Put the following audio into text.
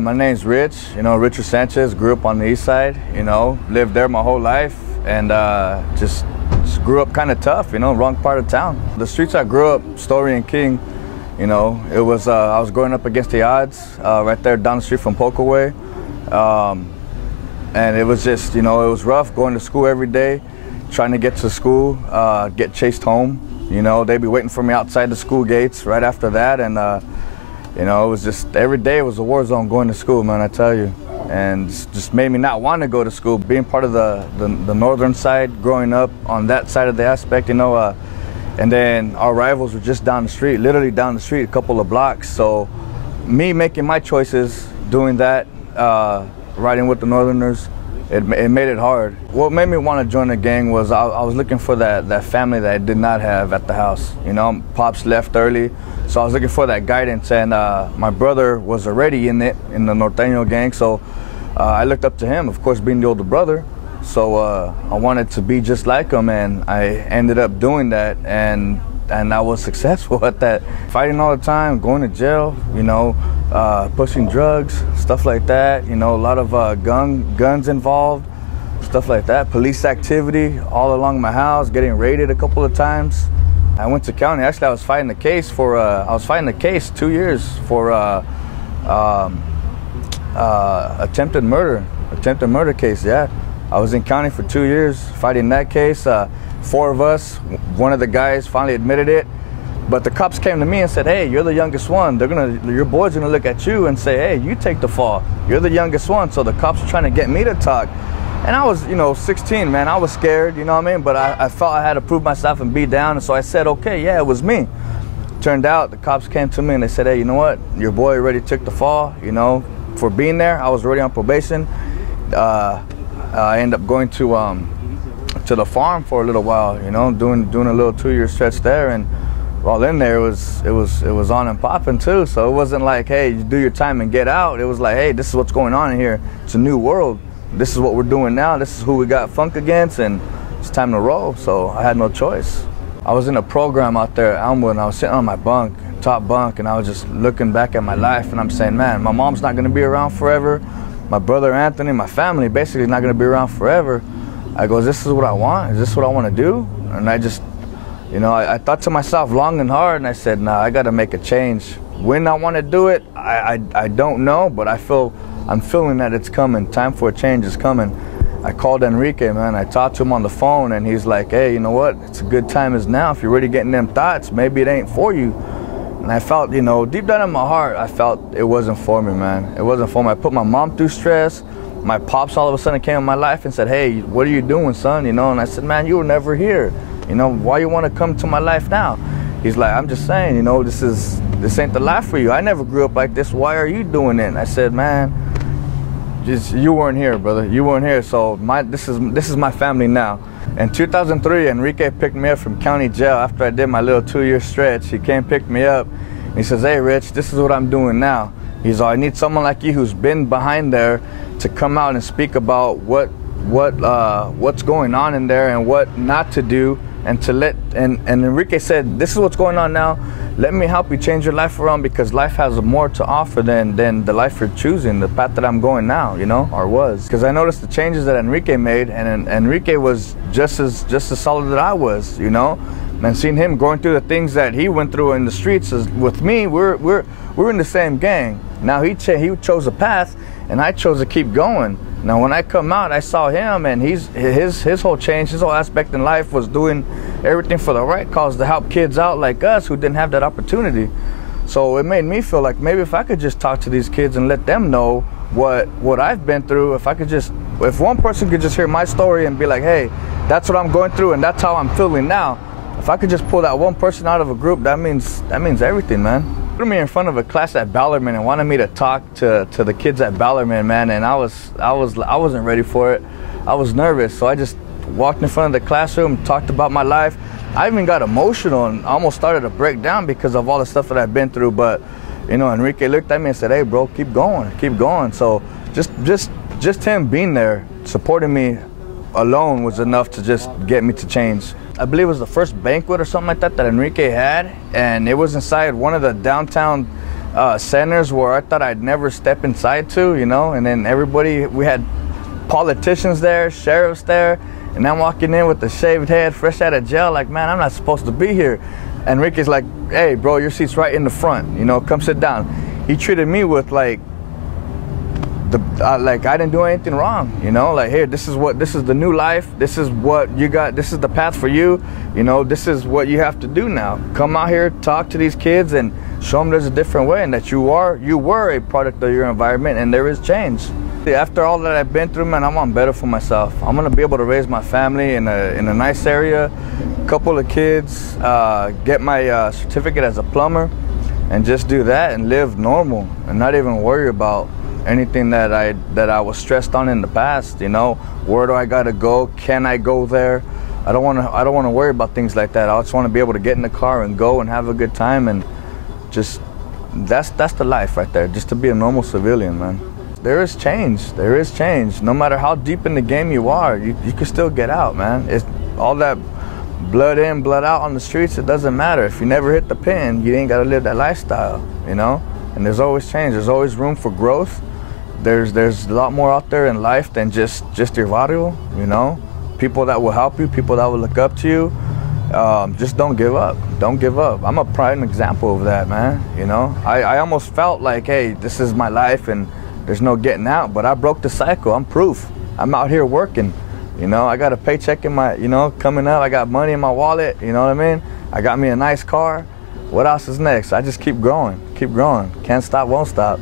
My name's Rich, Richard Sanchez. Grew up on the east side, lived there my whole life, and just grew up kind of tough, wrong part of town. The streets I grew up, Story and King, it was, I was growing up against the odds, right there down the street from Pokeway. And it was just, it was rough going to school every day, trying to get to school, get chased home. They'd be waiting for me outside the school gates right after that, and it was just, every day it was a war zone going to school, man, I tell you. And just made me not want to go to school. Being part of the northern side, growing up on that side of the aspect, and then our rivals were just down the street, literally down the street, a couple of blocks. So me making my choices, doing that, riding with the Northerners, it made it hard. What made me want to join the gang was I was looking for that family that I did not have at the house. Pops left early, so I was looking for that guidance, and my brother was already in the Norteño gang, so I looked up to him, of course, being the older brother. So I wanted to be just like him, and I ended up doing that, and I was successful at that. Fighting all the time, going to jail, pushing drugs, stuff like that, a lot of guns involved, stuff like that. Police activity all along my house, getting raided a couple of times. I went to county. Actually, I was fighting the case for, 2 years for attempted murder case, yeah. I was in county for 2 years fighting that case. 4 of us, one of the guys finally admitted it. But the cops came to me and said, hey, you're the youngest one. Your boys are gonna look at you and say, hey, you take the fall. You're the youngest one. So the cops were trying to get me to talk. And I was, 16, man. I was scared, But I felt I had to prove myself and be down. And so I said, okay, yeah, it was me. Turned out the cops came to me and they said, hey, you know what? Your boy already took the fall, for being there. I was already on probation. I ended up going to the farm for a little while, doing a little 2-year stretch there, and while in there, it was on and popping too. So it wasn't like, hey, you do your time and get out. It was like, hey, this is what's going on in here. It's a new world. This is what we're doing now. This is who we got funk against, and it's time to roll. So I had no choice. I was in a program out there at Elmwood, and I was sitting on my bunk, top bunk, and I was just looking back at my life, and I'm saying, man, my mom's not gonna be around forever. My brother Anthony, my family, basically not gonna be around forever. I go, this is what I want? Is this what I want to do? And I just, I thought to myself long and hard, and I said, nah, I got to make a change. When I want to do it, I don't know, but I'm feeling that it's coming. Time for a change is coming. I called Enrique, man. I talked to him on the phone, and he's like, hey, you know what? It's a good time as now. If you're really getting them thoughts, maybe it ain't for you. And I felt, deep down in my heart, I felt it wasn't for me, man. It wasn't for me. I put my mom through stress. My pops all of a sudden came in my life and said, hey, what are you doing, son? And I said, man, you were never here. Why you want to come to my life now? He's like, I'm just saying, this ain't the life for you. I never grew up like this. Why are you doing it? And I said, man, you weren't here, brother. You weren't here. So this is my family now. In 2003, Enrique picked me up from county jail after I did my little 2-year stretch. He came pick me up. And he says, hey, Rich, this is what I'm doing now. He's like, I need someone like you who's been behind there to come out and speak about what's going on in there and what not to do, and to let, and Enrique said, this is what's going on now. Let me help you change your life around, because life has more to offer than the life you're choosing, the path that I'm going now, or was. Because I noticed the changes that Enrique made, and Enrique was just as solid that I was, and seeing him going through the things that he went through in the streets with me, we're in the same gang. Now he chose a path, and I chose to keep going. Now when I come out, I saw him, and his whole change, his whole aspect in life was doing everything for the right cause, to help kids out like us who didn't have that opportunity. So it made me feel like maybe if I could just talk to these kids and let them know what I've been through, if one person could just hear my story and be like, hey, that's what I'm going through and that's how I'm feeling now. If I could just pull that one person out of a group, that means everything, man. Put me in front of a class at Ballerman and wanted me to talk to the kids at Ballerman, man, and I wasn't ready for it. I was nervous, so I just walked in front of the classroom, talked about my life. I even got emotional and almost started to break down because of all the stuff that I've been through. But Enrique looked at me and said, hey, bro, keep going. So just him being there, supporting me alone was enough to just get me to change. I believe it was the first banquet or something like that Enrique had, and it was inside one of the downtown centers where I thought I'd never step inside to, you know, and then everybody, we had politicians there, sheriffs there, and I'm walking in with a shaved head, fresh out of jail, like, man, I'm not supposed to be here. And Ricky's like, hey, bro, your seat's right in the front, you know, come sit down. He treated me with like I didn't do anything wrong, you know, like, here, this is the new life, this is what you got, this is the path for you, you know, this is what you have to do now. Come out here, talk to these kids, and show them there's a different way, and that you were a product of your environment, and there is change. After all that I've been through, man, I want better for myself. I'm gonna be able to raise my family in a nice area, couple of kids, get my certificate as a plumber, and just do that and live normal, and not even worry about anything that I was stressed on in the past. You know, where do I gotta go? Can I go there? I don't want to worry about things like that. I just want to be able to get in the car and go and have a good time, and just that's the life right there. Just to be a normal civilian, man. There is change. There is change. No matter how deep in the game you are, you can still get out, man. It's all that blood in, blood out on the streets. It doesn't matter. If you never hit the pin, you ain't gotta live that lifestyle, you know. And there's always change. There's always room for growth. There's a lot more out there in life than just your barrio, you know. People that will help you, people that will look up to you. Just don't give up. Don't give up. I'm a prime example of that, man. You know, I almost felt like, hey, this is my life and there's no getting out. But I broke the cycle. I'm proof. I'm out here working. You know, I got a paycheck in my, you know, coming up. I got money in my wallet. You know what I mean? I got me a nice car. What else is next? I just keep growing. Keep growing. Can't stop, won't stop.